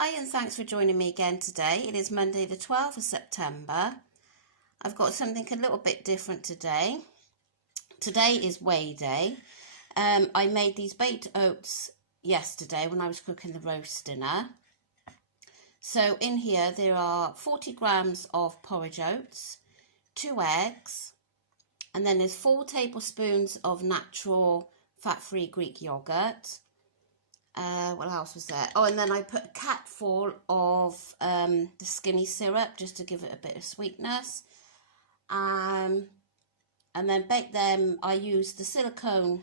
Hi and thanks for joining me again today. It is Monday the 12th of September. I've got something a little bit different today. Today is w.i.a.t day. I made these baked oats yesterday when I was cooking the roast dinner. So in here there are 40 grams of porridge oats, 2 eggs, and then there's 4 tablespoons of natural fat-free Greek yogurt. What else was there? Oh, and then I put a catful of the skinny syrup just to give it a bit of sweetness. And then bake them. I used the silicone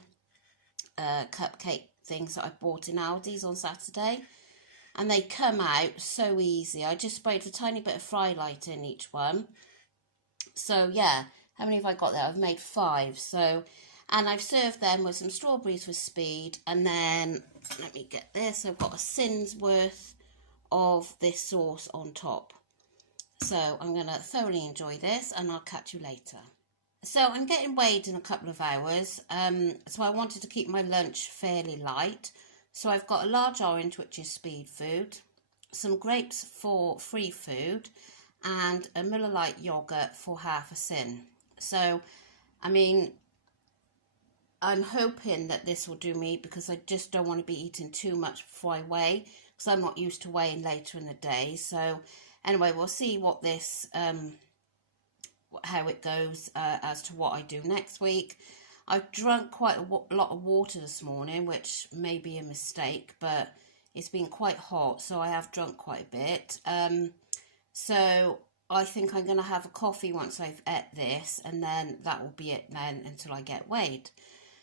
cupcake things that I bought in Aldi's on Saturday. And they come out so easy. I just sprayed a tiny bit of fry light in each one. So yeah, how many have I got there? I've made 5. And I've served them with some strawberries with speed, and then, let me get this, I've got a sin's worth of this sauce on top. So I'm going to thoroughly enjoy this, and I'll catch you later. So I'm getting weighed in a couple of hours, so I wanted to keep my lunch fairly light. So I've got a large orange, which is speed food, some grapes for free food, and a Miller Lite yoghurt for half a sin. So, I mean, I'm hoping that this will do me because I just don't want to be eating too much before I weigh, because I'm not used to weighing later in the day. So anyway, we'll see what this, how it goes as to what I do next week. I've drunk quite a lot of water this morning, which may be a mistake, but it's been quite hot, so I have drunk quite a bit. So I think I'm going to have a coffee once I've ate this, and then that will be it then until I get weighed.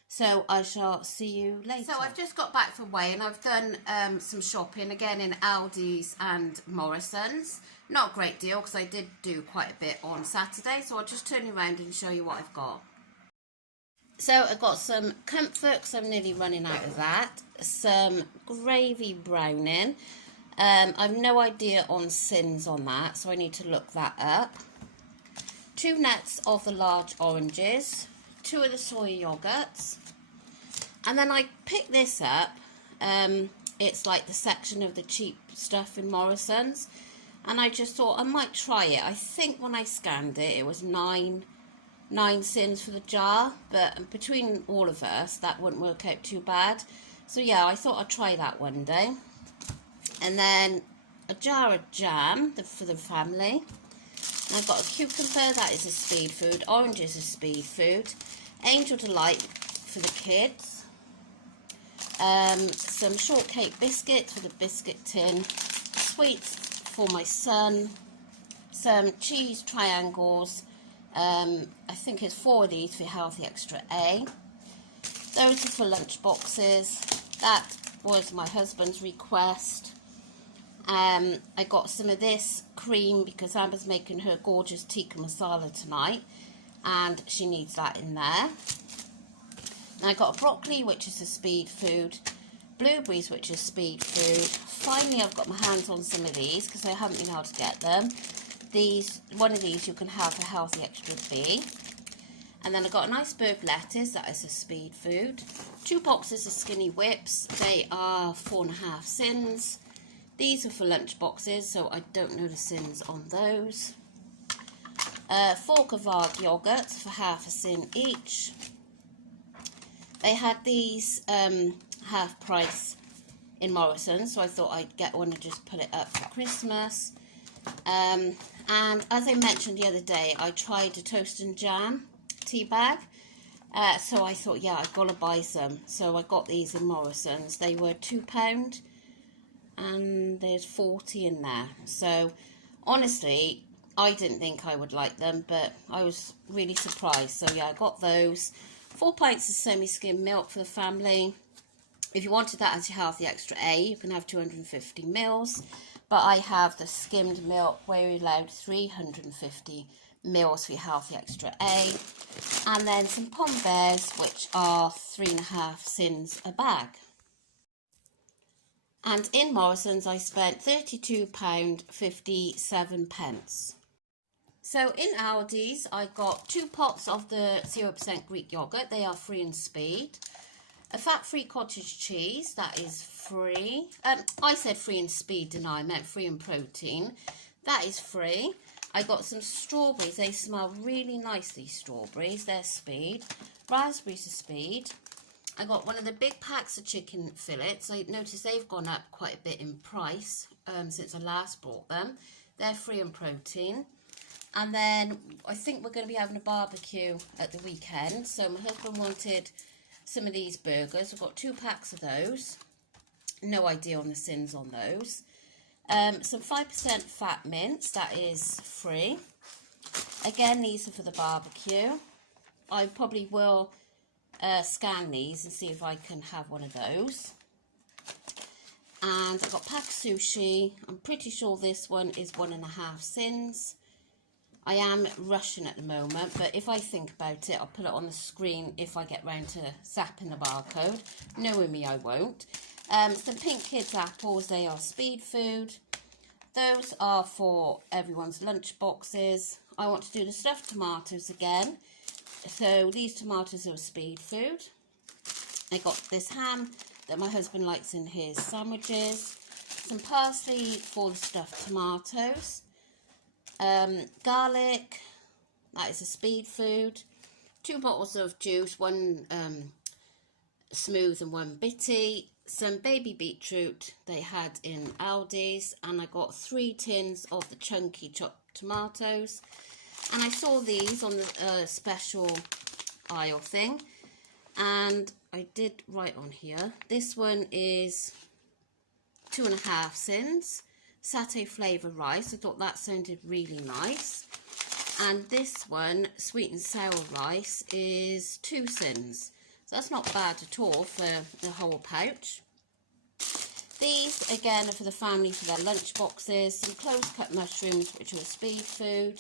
So I shall see you later. So I've just got back from weigh, and I've done some shopping again in Aldi's and Morrison's. Not a great deal because I did do quite a bit on Saturday, so I'll just turn you around and show you what I've got. So I've got some comfort because I'm nearly running out of that. Some gravy browning. I've no idea on sins on that, so I need to look that up. 2 nuts of the large oranges. 2 of the soy yogurts. And then I picked this up. It's like the section of the cheap stuff in Morrison's. And I just thought I might try it. I think when I scanned it, it was 9 cents for the jar. But between all of us, that wouldn't work out too bad. So yeah, I thought I'd try that one day. And then a jar of jam for the family. And I've got a cucumber, that is a speed food. Oranges is speed food. Angel Delight for the kids. Some shortcake biscuits for the biscuit tin. Sweets for my son. Some cheese triangles. I think there's 4 of these for Healthy Extra A. Those are for lunch boxes. That was my husband's request. I got some of this cream because Amber's making her gorgeous tikka masala tonight, and she needs that in there. And I got a broccoli, which is a speed food, blueberries, which is speed food. Finally, I've got my hands on some of these because I haven't been able to get them. One of these you can have for Healthy Extra B. And then I got an iceberg lettuce, that is a speed food. 2 boxes of skinny whips, they are 4.5 cents. These are for lunch boxes, so I don't know the sins on those. 4 Kvarg yogurts for half a cent each. They had these half price in Morrison's, so I thought I'd get one and just put it up for Christmas. And as I mentioned the other day, I tried a toast and jam tea bag. So I thought, yeah, I've got to buy some. So I got these in Morrison's. They were £2. And there's 40 in there. So honestly, I didn't think I would like them, but I was really surprised. So yeah, I got those. 4 pints of semi-skimmed milk for the family. If you wanted that as your Healthy Extra A, you can have 250 mils. But I have the skimmed milk where you're allowed 350 mils for your Healthy Extra A. And then some Pom Bears, which are 3.5 cents a bag. And in Morrison's, I spent £32.57. So in Aldi's, I got 2 pots of the 0% Greek yogurt. They are free and speed. A fat-free cottage cheese, that is free. I said free in speed, didn't I? I meant free in protein. That is free. I got some strawberries. They smell really nice, these strawberries. They're speed. Raspberries are speed. I got one of the big packs of chicken fillets. I noticed they've gone up quite a bit in price since I last bought them. They're free in protein. And then I think we're going to be having a barbecue at the weekend. So my husband wanted some of these burgers. I've got 2 packs of those. No idea on the sins on those. Some 5% fat mince. That is free. Again, these are for the barbecue. I probably will scan these and see if I can have one of those. And I've got pack sushi. I'm pretty sure this one is 1.5 sins. I am rushing at the moment, but if I think about it, I'll put it on the screen if I get round to zapping the barcode. Knowing me, I won't. Some Pink Kids apples, they are speed food. Those are for everyone's lunch boxes. I want to do the stuffed tomatoes again. So these tomatoes are speed food. I got this ham that my husband likes in his sandwiches. Some parsley for the stuffed tomatoes. Garlic, that is a speed food. 2 bottles of juice, one smooth and one bitty. Some baby beetroot they had in Aldi's, and I got 3 tins of the chunky chopped tomatoes. And I saw these on the special aisle thing, and I did write on here, this one is 2.5 sins. Satay flavour rice, I thought that sounded really nice. And this one, sweet and sour rice, is 2 sins. So that's not bad at all for the whole pouch. These, again, are for the family for their lunch boxes. Some close-cut mushrooms, which are a speed food.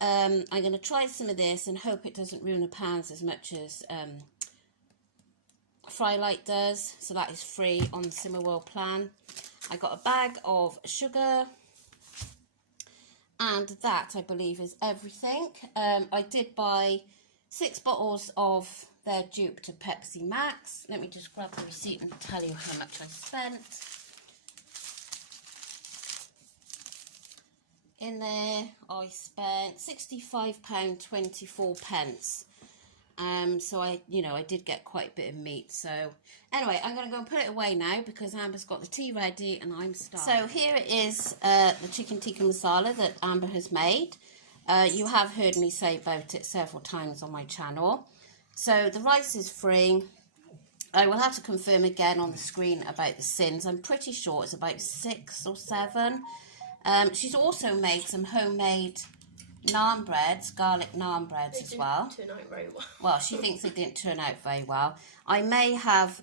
I'm going to try some of this and hope it doesn't ruin the pans as much as Frylight does. So that is free on the Simmer World plan. I got a bag of sugar. And that, I believe, is everything. I did buy 6 bottles of their dupe to Pepsi Max. Let me just grab the receipt and tell you how much I spent. In there, I spent £65.24. So I did get quite a bit of meat. So anyway, I'm going to go and put it away now because Amber's got the tea ready and I'm starving. So here it is, the chicken tikka masala that Amber has made. You have heard me say about it several times on my channel. So the rice is free. I will have to confirm again on the screen about the sins. I'm pretty sure it's about 6 or 7. She's also made some homemade naan breads, garlic naan breads as well. They didn't turn out very well. Well, she thinks they didn't turn out very well. I may have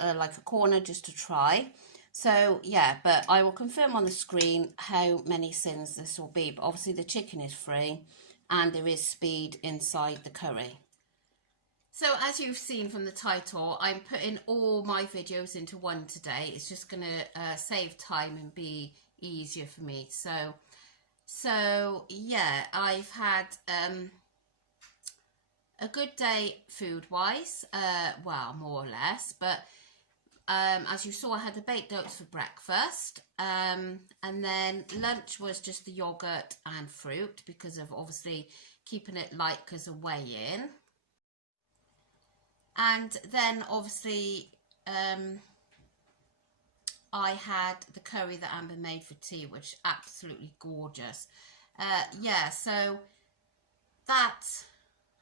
like a corner just to try. So yeah, but I will confirm on the screen how many sins this will be. But obviously the chicken is free and there is speed inside the curry. So as you've seen from the title, I'm putting all my videos into one today. It's just going to save time and be easier for me. So yeah, I've had a good day food-wise, well, more or less, but as you saw, I had the baked oats for breakfast, and then lunch was just the yogurt and fruit because of obviously keeping it light because of weigh-in. And then obviously I had the curry that Amber made for tea, which is absolutely gorgeous. Yeah, so that,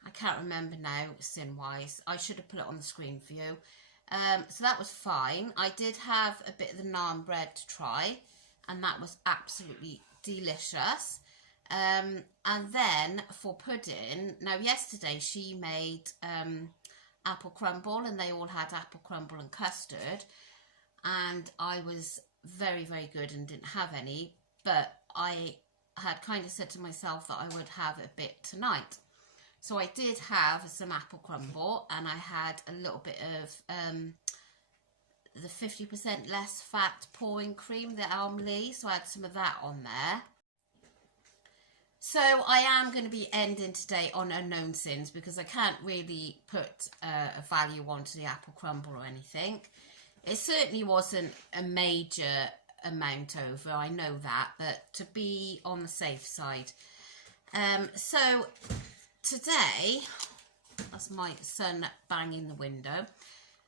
I can't remember now, sin-wise. I should have put it on the screen for you. So that was fine. I did have a bit of the naan bread to try, and that was absolutely delicious. And then for pudding, now yesterday she made apple crumble, and they all had apple crumble and custard. And I was very, very good and didn't have any, but I had kind of said to myself that I would have a bit tonight. So I did have some apple crumble, and I had a little bit of the 50% less fat pouring cream, the Almley, so I had some of that on there. So I am going to be ending today on unknown sins because I can't really put a value onto the apple crumble or anything. it certainly wasn't a major amount over, I know that, but to be on the safe side. So today, that's my son banging the window.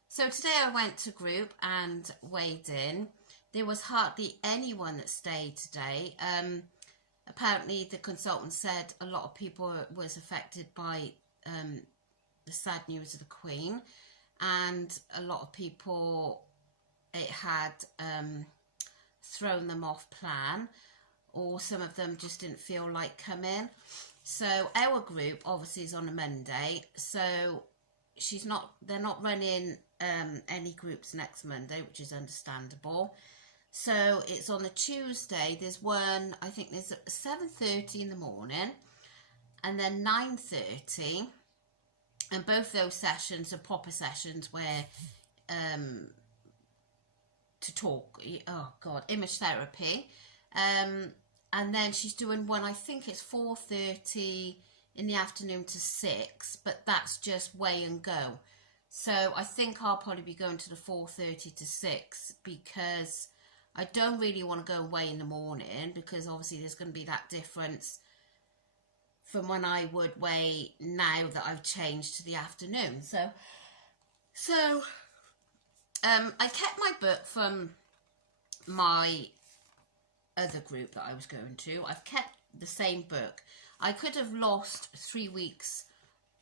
So today I went to group and weighed in. There was hardly anyone that stayed today. Apparently the consultant said a lot of people was affected by the sad news of the Queen, and a lot of people, it had thrown them off plan, or some of them just didn't feel like coming. So our group obviously is on a Monday, so they're not running any groups next Monday, which is understandable. So it's on the Tuesday. There's one, I think there's 7:30 in the morning and then 9:30, and both those sessions are proper sessions where to talk, image therapy, and then she's doing one, I think it's 4:30 in the afternoon to 6, but that's just weigh and go. So I think I'll probably be going to the 4:30 to 6, because I don't really want to go away in the morning, because obviously there's going to be that difference from when I would weigh now that I've changed to the afternoon. So I kept my book from my other group that I was going to. I've kept the same book. I could have lost 3 weeks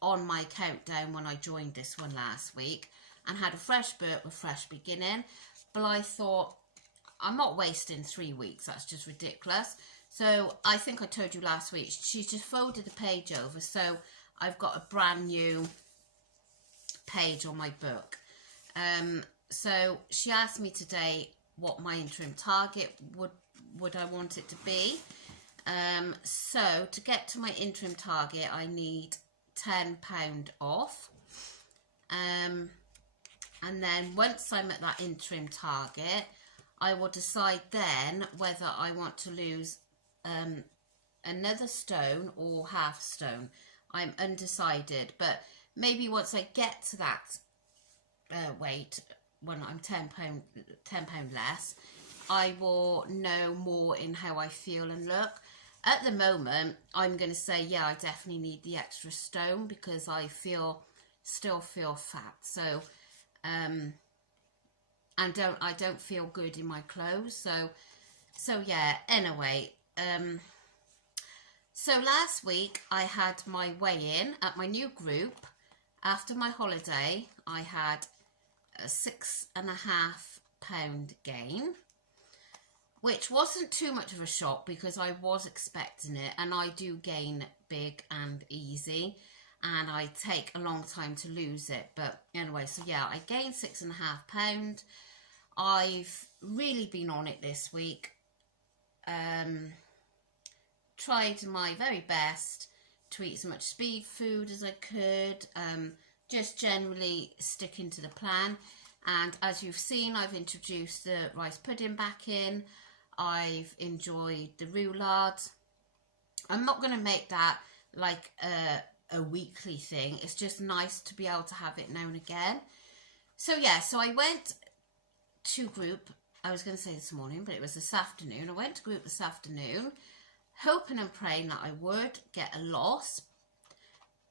on my countdown when I joined this one last week and had a fresh book with fresh beginning, but I thought, I'm not wasting 3 weeks, that's just ridiculous. So I think I told you last week, she's just folded the page over, so I've got a brand new page on my book. So she asked me today what my interim target would I want it to be. So to get to my interim target, I need £10 off. And then once I'm at that interim target, I will decide then whether I want to lose another stone or half stone. I'm undecided, but maybe once I get to that weight, when I'm £10 less, I will know more in how I feel and look. At the moment, I'm going to say, yeah, I definitely need the extra stone, because I still feel fat. So, I don't feel good in my clothes. So yeah, anyway, so last week I had my weigh-in at my new group. After my holiday, I had a 6.5 pound gain, which wasn't too much of a shock because I was expecting it, and I do gain big and easy, and I take a long time to lose it. But anyway, so yeah, I gained 6.5 pound. I've really been on it this week. Tried my very best to eat as much speed food as I could, just generally sticking to the plan. And as you've seen, I've introduced the rice pudding back in. I've enjoyed the roulade. I'm not going to make that like a weekly thing. It's just nice to be able to have it now and again. So yeah, so I went to group, I was going to say this morning, but it was this afternoon. I went to group this afternoon, hoping and praying that I would get a loss.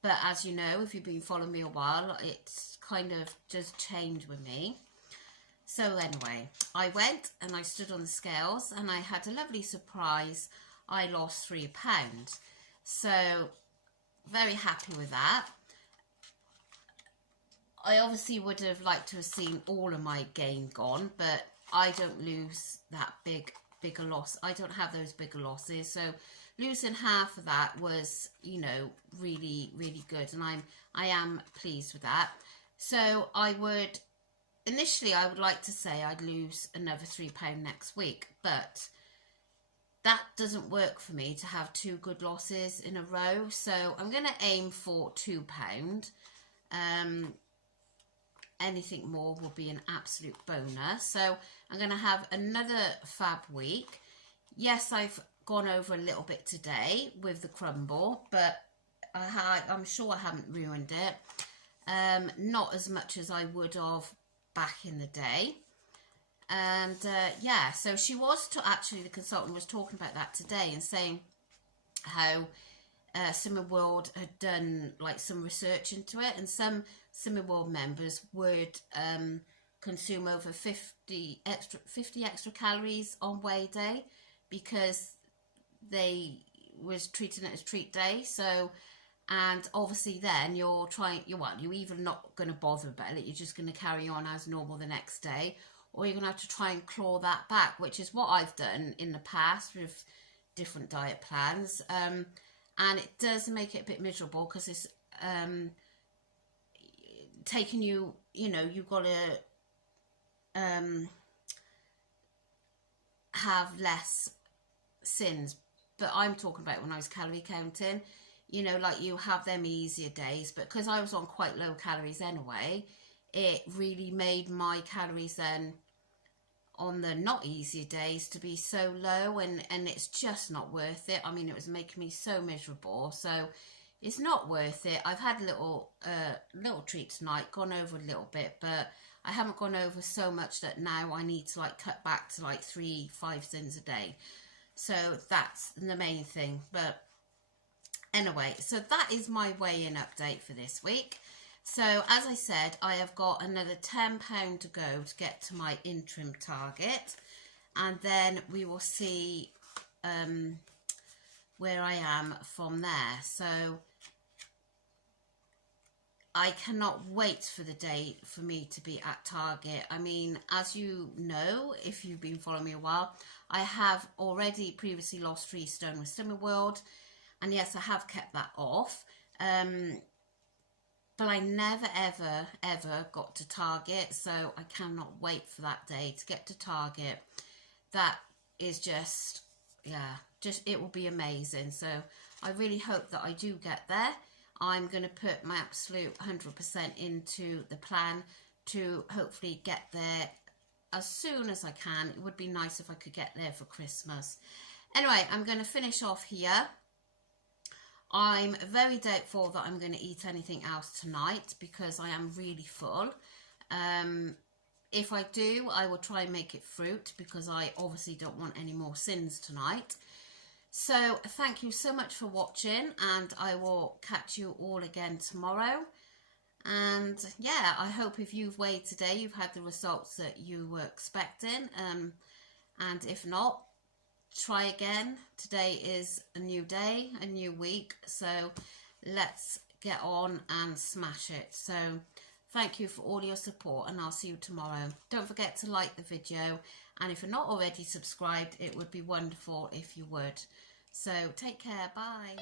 But as you know, if you've been following me a while, it's kind of just changed with me. So anyway, I went and I stood on the scales, and I had a lovely surprise. I lost £3. So very happy with that. I obviously would have liked to have seen all of my gain gone, but I don't lose that bigger loss. I don't have those bigger losses. So losing half of that was, you know, really, really good. And I am pleased with that. So initially I would like to say I'd lose another £3 next week, but that doesn't work for me to have 2 good losses in a row. So I'm going to aim for £2. Anything more will be an absolute bonus. So I'm going to have another fab week. Yes, I've gone over a little bit today with the crumble, but I'm sure I haven't ruined it. Not as much as I would have back in the day. And yeah, so she was actually, the consultant was talking about that today and saying how Slimming World had done like some research into it, and some Slimming World members would consume over 50 extra calories on weigh day because they was treating it as treat day. So, and obviously then you're either not going to bother about it, you're just going to carry on as normal the next day, or you're going to have to try and claw that back, which is what I've done in the past with different diet plans. And it does make it a bit miserable because it's taking you, you've got to have less sins. But I'm talking about when I was calorie counting, like you have them easier days, but because I was on quite low calories anyway, it really made my calories then on the not easier days to be so low, and it's just not worth it. I mean, it was making me so miserable, so it's not worth it. I've had a little treat tonight, gone over a little bit, but I haven't gone over so much that now I need to like cut back to like 3-5 sins a day. So that's the main thing. But anyway, so that is my weigh-in update for this week. So as I said, I have got another £10 to go to get to my interim target, and then we will see where I am from there. So I cannot wait for the day for me to be at target. I mean, as you know, if you've been following me a while, I have already previously lost 3 stone with Slimming World, and yes, I have kept that off. But I never, ever got to target, so I cannot wait for that day to get to target. That is just, it will be amazing. So I really hope that I do get there. I'm going to put my absolute 100% into the plan to hopefully get there as soon as I can. It would be nice if I could get there for Christmas. Anyway, I'm going to finish off here. I'm very doubtful that I'm going to eat anything else tonight because I am really full. If I do, I will try and make it fruit because I obviously don't want any more sins tonight. So thank you so much for watching, and I will catch you all again tomorrow. And yeah, I hope if you've weighed today, you've had the results that you were expecting. And if not, try again. Today is a new day, a new week, so let's get on and smash it. So thank you for all your support, and I'll see you tomorrow. Don't forget to like the video, and if you're not already subscribed, it would be wonderful if you would. So take care, bye.